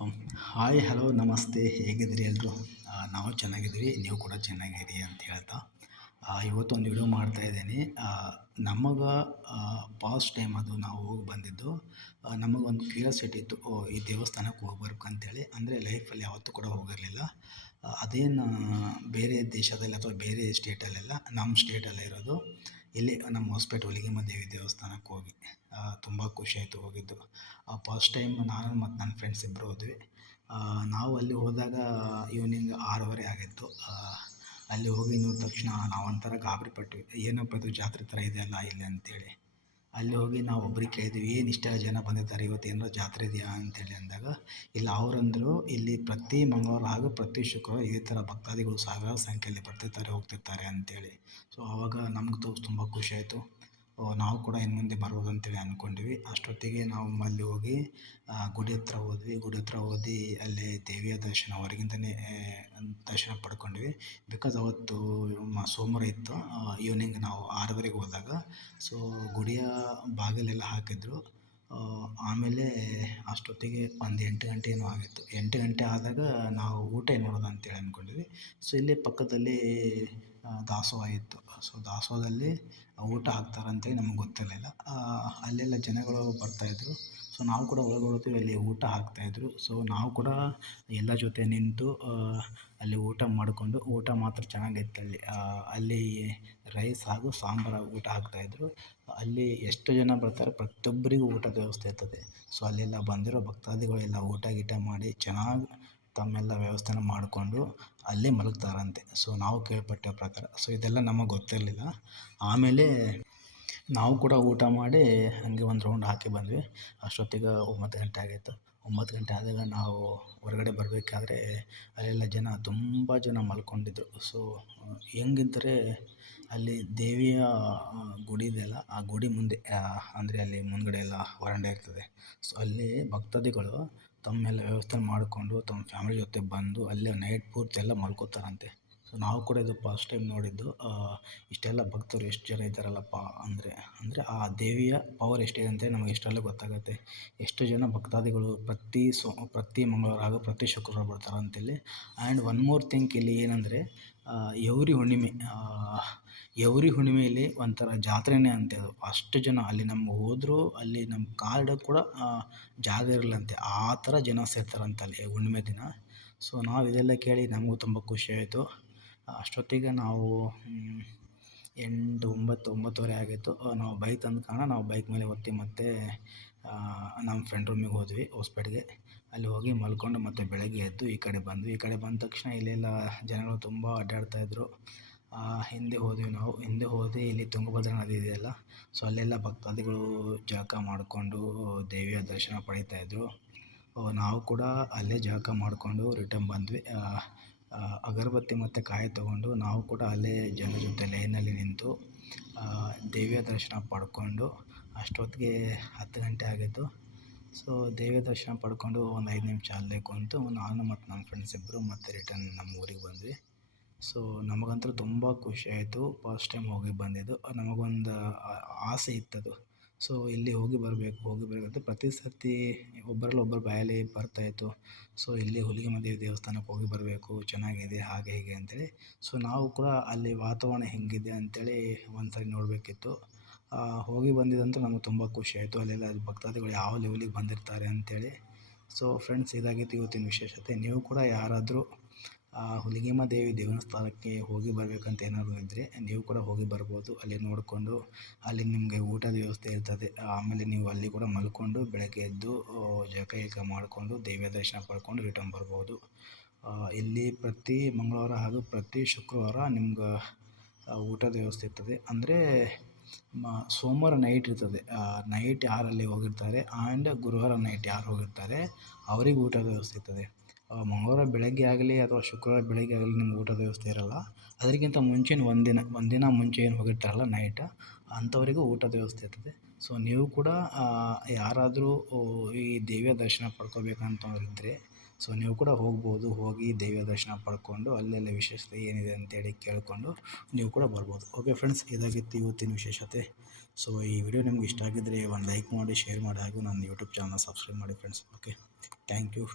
ಹಂ, hi hello ನಮಸ್ತೆ ಹೇಗಿದ್ದೀರಿ ಎಲ್ಲರೂ. ನಾವು ಚೆನ್ನಾಗಿದ್ದೀವಿ, ನೀವು ಕೂಡ ಚೆನ್ನಾಗಿರಿ ಅಂತ ಹೇಳ್ತಾ ಇವತ್ತೊಂದು ವಿಡಿಯೋ ಮಾಡ್ತಾಯಿದ್ದೀನಿ. ನಮಗೆ ಪಾಸ್ಟ್ ಟೈಮ್ ಅದು ನಾವು ಹೋಗಿ ಬಂದಿದ್ದು. ನಮಗೊಂದು ಕ್ಯೂರಿಯಾಸಿಟಿ ಇತ್ತು, ಈ ದೇವಸ್ಥಾನಕ್ಕೆ ಹೋಗಿ ಬರ್ಬೇಕು ಅಂತೇಳಿ. ಅಂದರೆ ಲೈಫಲ್ಲಿ ಯಾವತ್ತೂ ಕೂಡ ಹೋಗಿರಲಿಲ್ಲ. ಅದೇನು ಬೇರೆ ದೇಶದಲ್ಲಿ ಅಥವಾ ಬೇರೆ ಸ್ಟೇಟಲ್ಲೆಲ್ಲ, ನಮ್ಮ ಸ್ಟೇಟಲ್ಲೇ ಇರೋದು. ಇಲ್ಲಿ ನಮ್ಮ ಹೊಸಪೇಟೆ ಹುಲಿಗೆಮ್ಮ ದೇವಿ ದೇವಸ್ಥಾನಕ್ಕೆ ಹೋಗಿ ತುಂಬ ಖುಷಿಯಾಯಿತು ಹೋಗಿದ್ದು. ಫಸ್ಟ್ ಟೈಮ್ ನಾನು ಮತ್ತು ನನ್ನ ಫ್ರೆಂಡ್ಸ್ ಇಬ್ಬರು ಹೋದ್ವಿ. ನಾವು ಅಲ್ಲಿ ಹೋದಾಗ ಈವ್ನಿಂಗ್ 6:30 ಆಗಿತ್ತು. ಅಲ್ಲಿ ಹೋಗಿ ನೋಡಿದ ತಕ್ಷಣ ನಾವೊಂಥರ ಗಾಬರಿ ಪಟ್ವಿ, ಏನಪ್ಪ ಇದು ಜಾತ್ರೆ ಥರ ಇದೆಯಲ್ಲ ಇಲ್ಲಿ ಅಂತೇಳಿ. ಅಲ್ಲಿ ಹೋಗಿ ನಾವು ಒಬ್ರಿಗೆ ಕೇಳಿದ್ವಿ, ಏನು ಇಷ್ಟೆಲ್ಲ ಜನ ಬಂದಿದ್ದಾರೆ, ಇವತ್ತು ಏನಾರ ಜಾತ್ರೆ ಇದೆಯಾ ಅಂತೇಳಿ ಅಂದಾಗ, ಇಲ್ಲ ಅವರಂದರು ಇಲ್ಲಿ ಪ್ರತಿ ಮಂಗಳವಾರ ಹಾಗೂ ಪ್ರತಿ ಶುಕ್ರವಾರ ಇದೇ ಥರ ಭಕ್ತಾದಿಗಳು ಸಾವಿರಾರು ಸಂಖ್ಯೆಯಲ್ಲಿ ಬರ್ತಿರ್ತಾರೆ ಹೋಗ್ತಿರ್ತಾರೆ ಅಂತೇಳಿ. ಸೊ ಆವಾಗ ನಮ್ಗೆ ತುಂಬ ಖುಷಿಯಾಯಿತು. ನಾವು ಕೂಡ ಇನ್ನು ಮುಂದೆ ಬರ್ಬೋದು ಅಂತೇಳಿ ಅಂದ್ಕೊಂಡ್ವಿ. ಅಷ್ಟೊತ್ತಿಗೆ ನಾವು ಅಲ್ಲಿ ಹೋಗಿ ಗುಡಿ ಹತ್ರ ಹೋದ್ವಿ. ಗುಡಿ ಹತ್ರ ಹೋಗಿ ಅಲ್ಲಿ ದೇವಿಯ ದರ್ಶನ ಹೊರಗಿಂದನೇ ದರ್ಶನ ಪಡ್ಕೊಂಡ್ವಿ. ಬಿಕಾಸ್ ಅವತ್ತು ಸೋಮವಾರ ಇತ್ತು. ಈವ್ನಿಂಗ್ ನಾವು 6:30ಗೆ ಹೋದಾಗ. ಸೊ ಗುಡಿಯ ಬಾಗಿಲೆಲ್ಲ ಹಾಕಿದ್ರು. ಆಮೇಲೆ ಅಷ್ಟೊತ್ತಿಗೆ ಒಂದು 8 ಗಂಟೆ ಏನೋ ಆಗಿತ್ತು. 8 ಗಂಟೆ ಆದಾಗ ನಾವು ಊಟ ಏನು ಮಾಡೋದು ಅಂತೇಳಿ ಅಂದ್ಕೊಂಡ್ವಿ. ಸೊ ಇಲ್ಲೇ ಪಕ್ಕದಲ್ಲಿ ದಾಸೋಹ ಇತ್ತು. ಸೊ ದಾಸೋಹದಲ್ಲಿ ಊಟ ಹಾಕ್ತಾರಂತೇಳಿ ನಮಗೆ ಗೊತ್ತಿರಲಿಲ್ಲ. ಅಲ್ಲೆಲ್ಲ ಜನಗಳು ಬರ್ತಾಯಿದ್ರು. ಸೊ ನಾವು ಕೂಡ ಒಳಗೆ ಹೋಗ್ತೀವಿ, ಅಲ್ಲಿ ಊಟ ಹಾಕ್ತಾಯಿದ್ರು. ಸೊ ನಾವು ಕೂಡ ಎಲ್ಲ ಜೊತೆ ನಿಂತು ಅಲ್ಲಿ ಊಟ ಮಾಡಿಕೊಂಡು, ಊಟ ಮಾತ್ರ ಚೆನ್ನಾಗಿತ್ತು ಅಲ್ಲಿ. ಅಲ್ಲಿ ರೈಸ್ ಹಾಗೂ ಸಾಂಬಾರು ಊಟ ಹಾಕ್ತಾಯಿದ್ರು. ಅಲ್ಲಿ ಎಷ್ಟು ಜನ ಬರ್ತಾರೆ ಪ್ರತಿಯೊಬ್ಬರಿಗೂ ಊಟದ ವ್ಯವಸ್ಥೆ ಇರ್ತದೆ. ಸೊ ಅಲ್ಲೆಲ್ಲ ಬಂದಿರೋ ಭಕ್ತಾದಿಗಳೆಲ್ಲ ಊಟ ಗೀಟ ಮಾಡಿ ಚೆನ್ನಾಗಿ ತಮ್ಮೆಲ್ಲ ವ್ಯವಸ್ಥೆನ ಮಾಡಿಕೊಂಡು ಅಲ್ಲೇ ಮಲಗ್ತಾರಂತೆ. ಸೊ ನಾವು ಕೇಳ್ಪಟ್ಟ ಪ್ರಕಾರ. ಸೊ ಇದೆಲ್ಲ ನಮಗೆ ಗೊತ್ತಿರಲಿಲ್ಲ. ಆಮೇಲೆ ನಾವು ಕೂಡ ಊಟ ಮಾಡಿ ಹಾಗೆ ಒಂದು ರೌಂಡ್ ಹಾಕಿ ಬಂದ್ವಿ. ಅಷ್ಟೊತ್ತಿಗೆ 9 ಗಂಟೆ ಆಗಿತ್ತು. 9 ಗಂಟೆ ಆದಾಗ ನಾವು ಹೊರಗಡೆ ಬರಬೇಕಾದ್ರೆ ಅಲ್ಲೆಲ್ಲ ತುಂಬ ಜನ ಮಲ್ಕೊಂಡಿದ್ರು. ಸೊ ಹೆಂಗಿದ್ದರೆ ಅಲ್ಲಿ ದೇವಿಯ ಗುಡಿ ಇದೆಯಲ್ಲ, ಆ ಗುಡಿ ಮುಂದೆ ಅಂದರೆ ಅಲ್ಲಿ ಮುಂದುಗಡೆ ಎಲ್ಲ ವರಾಂಡ ಇರ್ತದೆ. ಸೊ ಅಲ್ಲಿ ಭಕ್ತಾದಿಗಳು ತಮ್ಮೆಲ್ಲ ವ್ಯವಸ್ಥೆ ಮಾಡಿಕೊಂಡು ತಮ್ಮ ಫ್ಯಾಮಿಲಿ ಜೊತೆ ಬಂದು ಅಲ್ಲೇ ನೈಟ್ ಪೂರ್ತಿ ಎಲ್ಲ ಮಲ್ಕೋತಾರಂತೆ. ಸೊ ನಾವು ಕೂಡ ಇದು ಫಸ್ಟ್ ಟೈಮ್ ನೋಡಿದ್ದು. ಇಷ್ಟೆಲ್ಲ ಭಕ್ತರು ಎಷ್ಟು ಜನ ಇದ್ದಾರಲ್ಲಪ್ಪ ಅಂದರೆ ಆ ದೇವಿಯ ಪವರ್ ಎಷ್ಟಿದೆ ಅಂತೇಳಿ ನಮಗೆ ಇಷ್ಟರಲ್ಲೇ ಗೊತ್ತಾಗುತ್ತೆ. ಎಷ್ಟು ಜನ ಭಕ್ತಾದಿಗಳು ಪ್ರತಿ ಮಂಗಳವಾರ ಹಾಗೂ ಪ್ರತಿ ಶುಕ್ರವಾರ ಬರ್ತಾರಂತಿಲ್ಲಿ. ಆ್ಯಂಡ್ ಒನ್ ಮೋರ್ ಥಿಂಗ್ ಇಲ್ಲಿ ಏನಂದರೆ ಎವ್ರಿ ಹುಣ್ಣಿಮೆಯಲ್ಲಿ ಒಂಥರ ಜಾತ್ರೆನೇ ಅಂತೆ ಅದು. ಅಷ್ಟು ಜನ ಅಲ್ಲಿ ನಮ್ಗೆ ಹೋದರೂ ಅಲ್ಲಿ ನಮ್ಮ ಕಾಲು ಇಡೋಕ್ಕೆ ಕೂಡ ಜಾಗ ಇರಲ್ಲಂತೆ. ಆ ಥರ ಜನ ಸೇರ್ತಾರಂತೆ ಅಲ್ಲಿ ಹುಣ್ಣಿಮೆ ದಿನ. ಸೊ ನಾವು ಇದೆಲ್ಲ ಕೇಳಿ ನಮಗೂ ತುಂಬ ಖುಷಿಯಾಯಿತು. ಅಷ್ಟೊತ್ತಿಗೆ ನಾವು 9:30 ಆಗಿತ್ತು. ನಾವು ಬೈಕ್ ತಂದ ಕಾರಣ ನಾವು ಬೈಕ್ ಮೇಲೆ ಒತ್ತಿ ಮತ್ತೆ ನಮ್ಮ ಫ್ರೆಂಡ್ ರೂಮಿಗೆ ಹೋದ್ವಿ ಹೊಸಪೇಟೆಗೆ. ಅಲ್ಲಿ ಹೋಗಿ ಮಲ್ಕೊಂಡು ಮತ್ತೆ ಬೆಳಗ್ಗೆ ಎದ್ದು ಈ ಕಡೆ ಬಂದ್ವಿ. ಈ ಕಡೆ ಬಂದ ತಕ್ಷಣ ಇಲ್ಲೆಲ್ಲ ಜನಗಳು ತುಂಬ ಅಡ್ಡಾಡ್ತಾಯಿದ್ರು. ಹಿಂದೆ ಹೋದ್ವಿ ನಾವು. ಹಿಂದೆ ಹೋಗಿ ಇಲ್ಲಿ ತುಂಗಭದ್ರಾ ನದಿ ಇದೆಯಲ್ಲ, ಸೊ ಅಲ್ಲೆಲ್ಲ ಭಕ್ತಾದಿಗಳು ಜಳಕ ಮಾಡಿಕೊಂಡು ದೇವಿಯ ದರ್ಶನ ಪಡೀತಾಯಿದ್ರು. ನಾವು ಕೂಡ ಅಲ್ಲೇ ಜಳಕ ಮಾಡಿಕೊಂಡು ರಿಟರ್ನ್ ಬಂದ್ವಿ. ಅಗರಬತ್ತಿ ಮತ್ತು ಕಾಯಿ ತೊಗೊಂಡು ನಾವು ಕೂಡ ಅಲ್ಲೇ ಜನರ ಜೊತೆ ಲೈನಲ್ಲಿ ನಿಂತು ದೇವಿಯ ದರ್ಶನ ಪಡ್ಕೊಂಡು ಅಷ್ಟೊತ್ತಿಗೆ 10 ಗಂಟೆ ಆಗಿತ್ತು. ಸೊ ದೇವಿಯ ದರ್ಶನ ಪಡ್ಕೊಂಡು ಒಂದು 5 ನಿಮಿಷ ಅಲ್ಲೇ ಕುಂತು ನಾನು ಮತ್ತು ನನ್ನ ಫ್ರೆಂಡ್ಸ್ ಇಬ್ಬರು ಮತ್ತೆ ರಿಟರ್ನ್ ನಮ್ಮ ಊರಿಗೆ ಬಂದ್ವಿ. ಸೊ ನಮಗಂತೂ ತುಂಬ ಖುಷಿಯಾಯಿತು. ಫಸ್ಟ್ ಟೈಮ್ ಹೋಗಿ ಬಂದಿದ್ದು. ನಮಗೊಂದು ಆಸೆ ಇತ್ತದು. ಸೊ ಇಲ್ಲಿ ಹೋಗಿ ಬರಬೇಕು ಅಂತ ಪ್ರತಿ ಸರ್ತಿ ಒಬ್ಬರಲ್ಲಿ ಒಬ್ಬರ ಬಾಯಲ್ಲಿ ಬರ್ತಾಯಿತ್ತು. ಸೊ ಇಲ್ಲಿ ಹುಲಿಗೆಮ್ಮ ದೇವಿ ದೇವಸ್ಥಾನಕ್ಕೆ ಹೋಗಿ ಬರಬೇಕು, ಚೆನ್ನಾಗಿದೆ ಹಾಗೆ ಹೀಗೆ ಅಂತೇಳಿ. ಸೊ ನಾವು ಕೂಡ ಅಲ್ಲಿ ವಾತಾವರಣ ಹೆಂಗಿದೆ ಅಂತೇಳಿ ಒಂದು ಸರಿ ನೋಡಬೇಕಿತ್ತು. ಹೋಗಿ ಬಂದಿದ್ದಂತೂ ನಮಗೆ ತುಂಬ ಖುಷಿಯಾಯಿತು. ಅಲ್ಲೆಲ್ಲ ಭಕ್ತಾದಿಗಳು ಯಾವ ಲೆವೆಲಿಗೆ ಬಂದಿರ್ತಾರೆ ಅಂತೇಳಿ. ಸೊ ಫ್ರೆಂಡ್ಸ್, ಇದಾಗಿತ್ತು ಇವತ್ತಿನ ವಿಶೇಷತೆ. ನೀವು ಕೂಡ ಯಾರಾದರೂ ಹುಲಿಗೆಮ್ಮ ದೇವಿ ದೇವಸ್ಥಾನಕ್ಕೆ ಹೋಗಿ ಬರಬೇಕಂತ ಏನಾದರೂ ಇದ್ದರೆ ನೀವು ಕೂಡ ಹೋಗಿ ಬರ್ಬೋದು. ಅಲ್ಲಿ ನೋಡಿಕೊಂಡು ಅಲ್ಲಿ ನಿಮಗೆ ಊಟದ ವ್ಯವಸ್ಥೆ ಇರ್ತದೆ. ಆಮೇಲೆ ನೀವು ಅಲ್ಲಿ ಕೂಡ ಮಲ್ಕೊಂಡು ಬೆಳಗ್ಗೆ ಎದ್ದು ಜಳಕ ಗಿಳಕ ಮಾಡಿಕೊಂಡು ದೇವಿಯ ದರ್ಶನ ಪಡ್ಕೊಂಡು ರಿಟರ್ನ್ ಬರ್ಬೋದು. ಇಲ್ಲಿ ಪ್ರತಿ ಮಂಗಳವಾರ ಹಾಗೂ ಪ್ರತಿ ಶುಕ್ರವಾರ ನಿಮ್ಗೆ ಊಟದ ವ್ಯವಸ್ಥೆ ಇರ್ತದೆ. ಅಂದರೆ ಸೋಮವಾರ ನೈಟ್ ಇರ್ತದೆ. ನೈಟ್ ಯಾರಲ್ಲಿ ಹೋಗಿರ್ತಾರೆ ಆ್ಯಂಡ್ ಗುರುವಾರ ನೈಟ್ ಯಾರು ಹೋಗಿರ್ತಾರೆ ಅವ್ರಿಗೆ ಊಟದ ವ್ಯವಸ್ಥೆ ಇರ್ತದೆ. ಮಂಗಳವಾರ ಬೆಳಗ್ಗೆ ಆಗಲಿ ಅಥವಾ ಶುಕ್ರವಾರ ಬೆಳಗ್ಗೆ ಆಗಲಿ ನಿಮ್ಗೆ ಊಟದ ವ್ಯವಸ್ಥೆ ಇರೋಲ್ಲ. ಅದಕ್ಕಿಂತ ಮುಂಚೆನೇ ಒಂದಿನ ಮುಂಚೆ ಏನು ಹೋಗಿರ್ತಾರಲ್ಲ ನೈಟ್, ಅಂಥವರಿಗೂ ಊಟದ ವ್ಯವಸ್ಥೆ ಇರ್ತದೆ. ಸೊ ನೀವು ಕೂಡ ಯಾರಾದರೂ ಈ ದೇವಿಯ ದರ್ಶನ ಪಡ್ಕೋಬೇಕಂತವ್ರಿದ್ದರೆ ಸೊ ನೀವು ಕೂಡ ಹೋಗ್ಬೋದು. ಹೋಗಿ ದೇವಿಯ ದರ್ಶನ ಪಡ್ಕೊಂಡು ಅಲ್ಲೆಲ್ಲ ವಿಶೇಷತೆ ಏನಿದೆ ಅಂತೇಳಿ ಕೇಳಿಕೊಂಡು ನೀವು ಕೂಡ ಬರ್ಬೋದು. ಓಕೆ ಫ್ರೆಂಡ್ಸ್, ಇದಾಗಿತ್ತು ಇವತ್ತಿನ ವಿಶೇಷತೆ. ಸೊ ಈ ವಿಡಿಯೋ ನಿಮ್ಗೆ ಇಷ್ಟ ಆಗಿದ್ದರೆ ಒಂದು ಲೈಕ್ ಮಾಡಿ, ಶೇರ್ ಮಾಡಿ ಹಾಗೂ ನನ್ನ ಯೂಟ್ಯೂಬ್ ಚಾನಲ್ನ ಸಬ್ಸ್ಕ್ರೈಬ್ ಮಾಡಿ ಫ್ರೆಂಡ್ಸ್. Okay, thank you.